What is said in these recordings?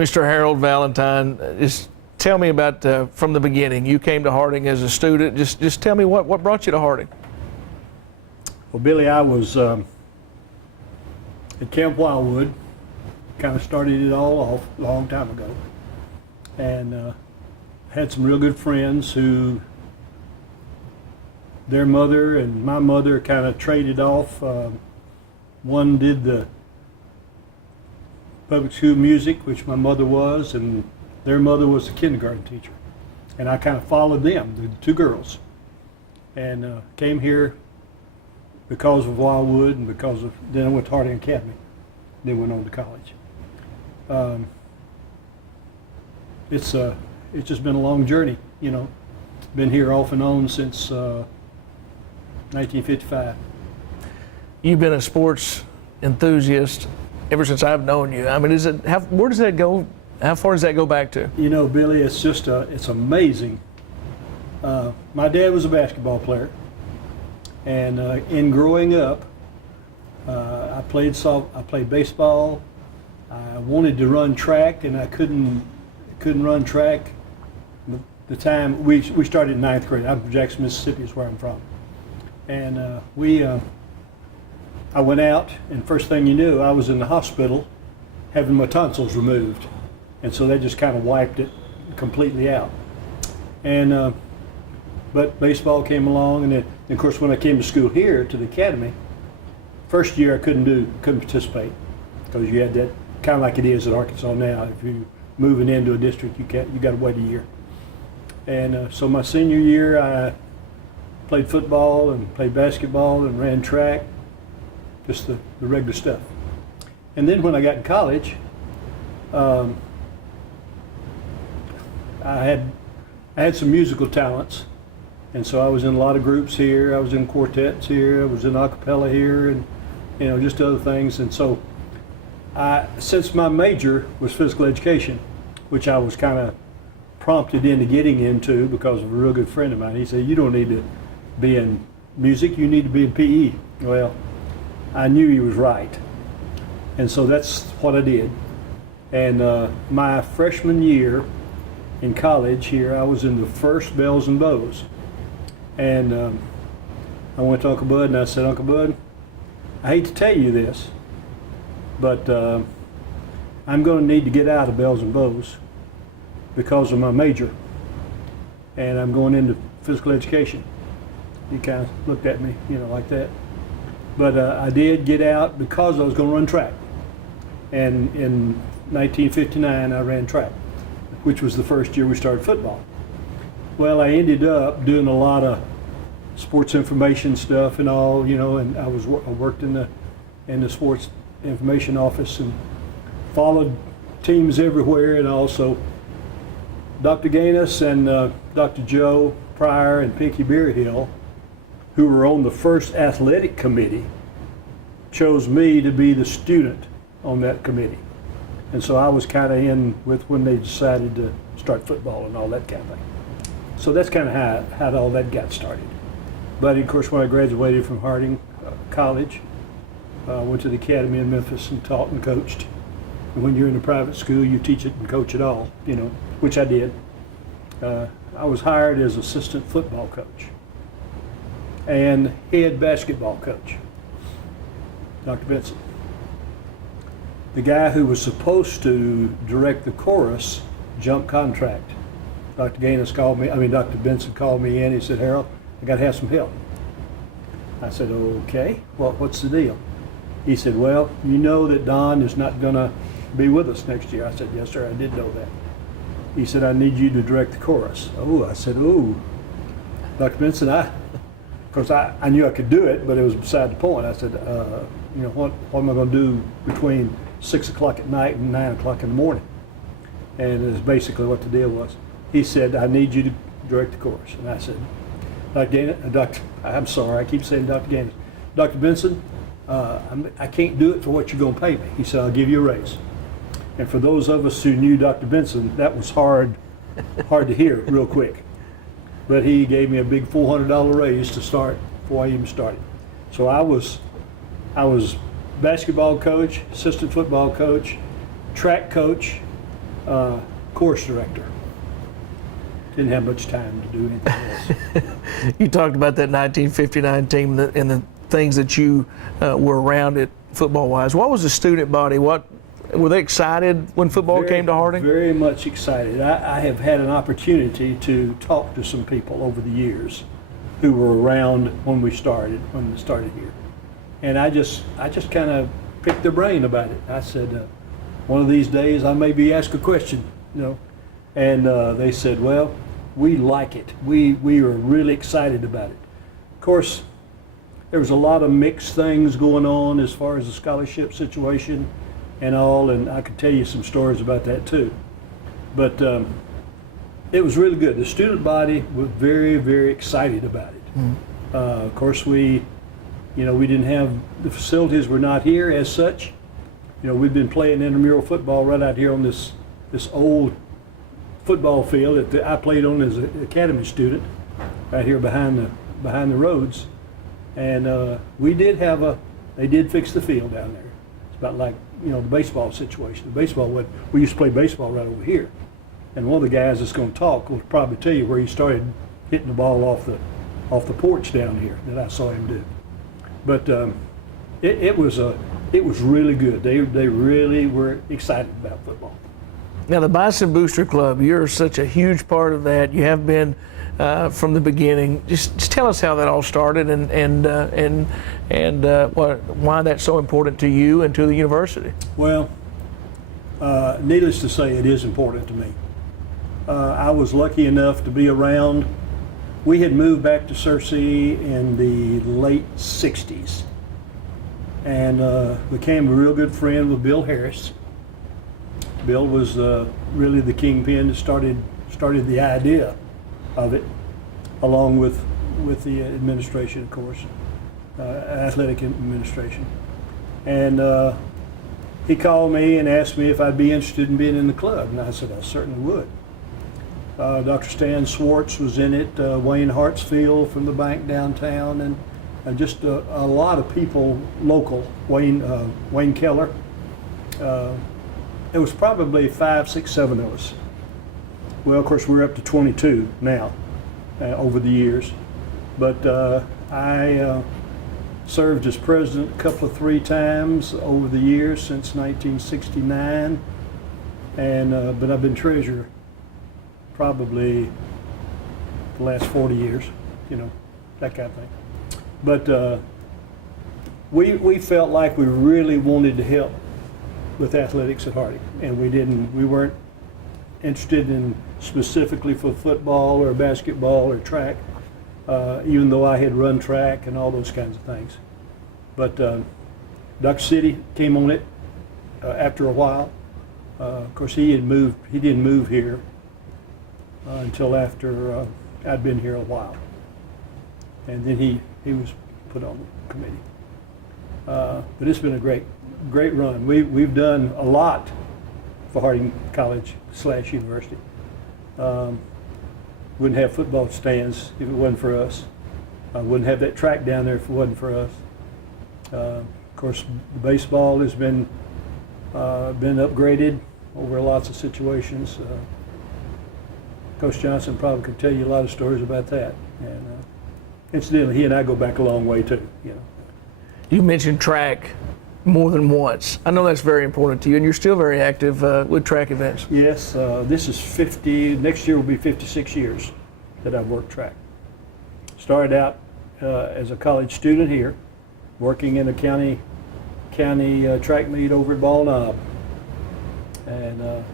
Mr. Harold Valentine, just tell me about from the beginning. You came to Harding as a student. Just tell me what brought you to Harding. Well, Billy, I was at Camp Wildwood. Kind of started it all off a long time ago, and had some real good friends who their mother and my mother kind of traded off. One did the public school music, which my mother was, and their mother was a kindergarten teacher. And I kind of followed them, the two girls, and came here because of Wildwood and because of, then I went to Harding Academy, then went on to college. It's just been a long journey, you know. Been here off and on since 1955. You've been a sports enthusiast ever since I've known you. I mean, where does that go? How far does that go back to? You know, Billy, it's just it's amazing. My dad was a basketball player, and in growing up, I played baseball. I wanted to run track, and I couldn't run track. The time we started in 9th grade. I'm from Jackson, Mississippi, is where I'm from, and I went out, and first thing you knew, I was in the hospital having my tonsils removed, and so they just kind of wiped it completely out. And but baseball came along, and then, of course, when I came to school here to the academy, first year I couldn't participate because you had that kind of like it is at Arkansas now. If you're moving into a district, you got to wait a year. And so my senior year, I played football and played basketball and ran track, just the regular stuff. And then when I got in college, I had some musical talents, and so I was in a lot of groups here. I was in quartets here. I was in a cappella here, and just other things. And so, since my major was physical education, which I was kind of prompted into getting into because of a real good friend of mine. He said, "You don't need to be in music. You need to be in PE." Well, I knew he was right, and so that's what I did. And my freshman year in college here, I was in the first Bells and Bows. And I went to Uncle Bud and I said, "Uncle Bud, I hate to tell you this, but I'm going to need to get out of Bells and Bows because of my major, and I'm going into physical education." He kind of looked at me, like that. But I did get out because I was going to run track. And in 1959, I ran track, which was the first year we started football. Well, I ended up doing a lot of sports information stuff and all, and I worked in the sports information office and followed teams everywhere, and also Dr. Gaines and Dr. Joe Pryor and Pinky Beerhill, who were on the first athletic committee, chose me to be the student on that committee. And so I was kind of in with when they decided to start football and all that kind of thing. So that's kind of how all that got started. But of course, when I graduated from Harding College, went to the academy in Memphis and taught and coached. And when you're in a private school, you teach it and coach it all, which I did. I was hired as assistant football coach and head basketball coach, Dr. Bison. The guy who was supposed to direct the chorus jumped contract. Dr. Benson called me in. He said, "Harold, I got to have some help." I said, "Okay, well, what's the deal?" He said, "Well, you know that Don is not going to be with us next year." I said, "Yes, sir, I did know that." He said, "I need you to direct the chorus." Oh, I said, "Ooh, Dr. Benson, because I knew I could do it, but it was beside the point." I said, what am I going to do between 6 o'clock at night and 9 o'clock in the morning?" And it's basically what the deal was. He said, "I need you to direct the chorus." And I said, I'm sorry, I keep saying Dr. Gaines. "Dr. Benson, I can't do it for what you're going to pay me." He said, "I'll give you a raise." And for those of us who knew Dr. Benson, that was hard to hear real quick. But he gave me a big $400 raise to start before I even started. So I was basketball coach, assistant football coach, track coach, course director. Didn't have much time to do anything else. You talked about that 1959 team and the things that you were around it football-wise. What was the student body? What were they excited when football came to Harding? Very much excited. I have had an opportunity to talk to some people over the years who were around when we started here, and I just kind of picked their brain about it. I said, one of these days I may be asked a question, you know, and they said, well, we like it. We are really excited about it. Of course, there was a lot of mixed things going on as far as the scholarship situation and all, and I could tell you some stories about that too. But it was really good. The student body was very, very excited about it. Of course, we didn't have, the facilities were not here as such. You know, we've been playing intramural football right out here on this old football field that I played on as an academy student, right here behind the roads. And they did fix the field down there. It's about like, you know, the baseball situation. The baseball, we used to play baseball right over here. And one of the guys that's going to talk will probably tell you where he started hitting the ball off the porch down here that I saw him do. But it was really good. They really were excited about football. Now the Bison Booster Club, you're such a huge part of that. You have been from the beginning. Just tell us how that all started and why that's so important to you and to the university. Well, needless to say, it is important to me. I was lucky enough to be around. We had moved back to Searcy in the late 60s and became a real good friend with Bill Harris. Bill was really the kingpin that started the idea of it, along with the administration, of course, athletic administration. And he called me and asked me if I'd be interested in being in the club, and I said I certainly would. Dr. Stan Swartz was in it, Wayne Hartsfield from the bank downtown, and just a lot of people local, Wayne Keller. It was probably 5, 6, 7 of us. Well, of course, we're up to 22 now over the years. But I served as president a couple of 3 times over the years since 1969, and but I've been treasurer probably the last 40 years, you know, that kind of thing. But we felt like we really wanted to help with athletics at Harding, and we weren't interested in specifically for football or basketball or track, even though I had run track and all those kinds of things. But Dr. City came on it after a while. Of course, he didn't move here until after I'd been here a while, and then he was put on the committee. But it's been a great run. We've done a lot for Harding College / University. Wouldn't have football stands if it wasn't for us. Wouldn't have that track down there if it wasn't for us. Of course, the baseball has been upgraded over lots of situations. Coach Johnson probably could tell you a lot of stories about that. And incidentally, he and I go back a long way too. You know. You mentioned track more than once. I know that's very important to you, and you're still very active with track events. Yes, this is 50, next year will be 56 years that I've worked track. Started out as a college student here, working in a county track meet over at Ball Knob. And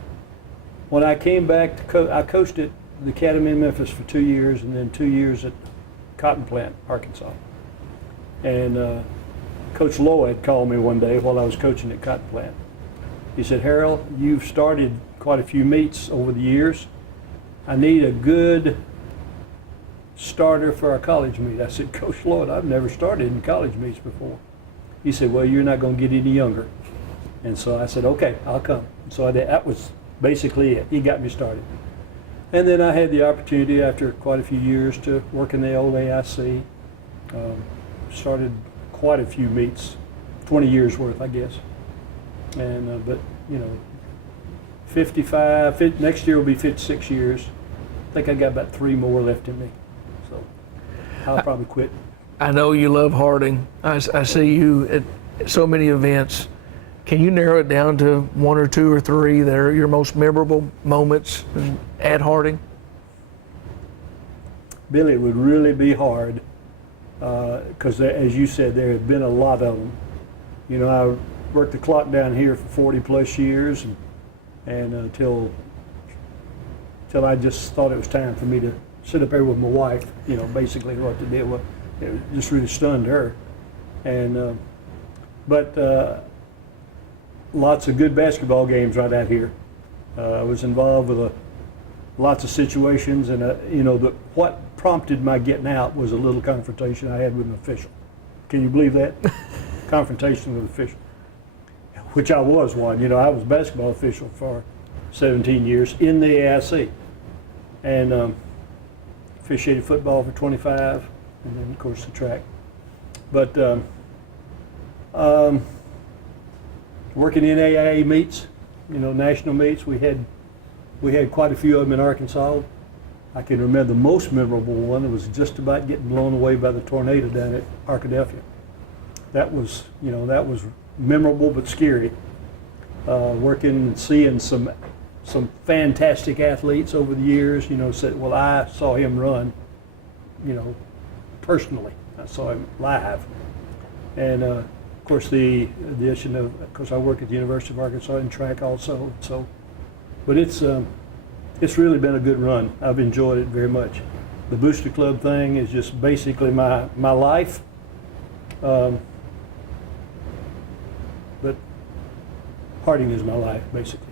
when I came back, I coached at the Academy in Memphis for 2 years, and then 2 years at Cotton Plant, Arkansas. And Coach Lloyd called me one day while I was coaching at Cotton Plant. He said, "Harold, you've started quite a few meets over the years. I need a good starter for our college meet." I said, "Coach Lloyd, I've never started in college meets before." He said, "Well, you're not going to get any younger." And so I said, "Okay, I'll come." So I did. That was basically it. He got me started. And then I had the opportunity after quite a few years to work in the old AIC. Started quite a few meets, 20 years worth, I guess. And but you know, 55. Next year will be 56 years. I think I got about 3 more left in me. So I'll probably quit. I know you love Harding. I see you at so many events. Can you narrow it down to 1 or 2 or 3 that are your most memorable moments at Harding? Billy, it would really be hard because, as you said, there have been a lot of them. You know, I worked the clock down here for 40 plus years, and until I just thought it was time for me to sit up there with my wife. You know, basically what they did was it just really stunned her, and but lots of good basketball games right out here. I was involved with lots of situations, and you know, what prompted my getting out was a little confrontation I had with an official. Can you believe that? Confrontation with an official, which I was one. You know, I was a basketball official for 17 years in the AIC, and officiated football for 25, and then of course the track. But working in AIA meets, you know, national meets, we had quite a few of them in Arkansas. I can remember the most memorable one. It was just about getting blown away by the tornado down at Arkadelphia. That was, you know, that was memorable but scary. Working and seeing some fantastic athletes over the years. You know, said, well, I saw him run, you know, personally. I saw him live, and of course the addition of course I work at the University of Arkansas in track also. So, but it's really been a good run. I've enjoyed it very much. The Booster Club thing is just basically my life. But Harding is my life, basically.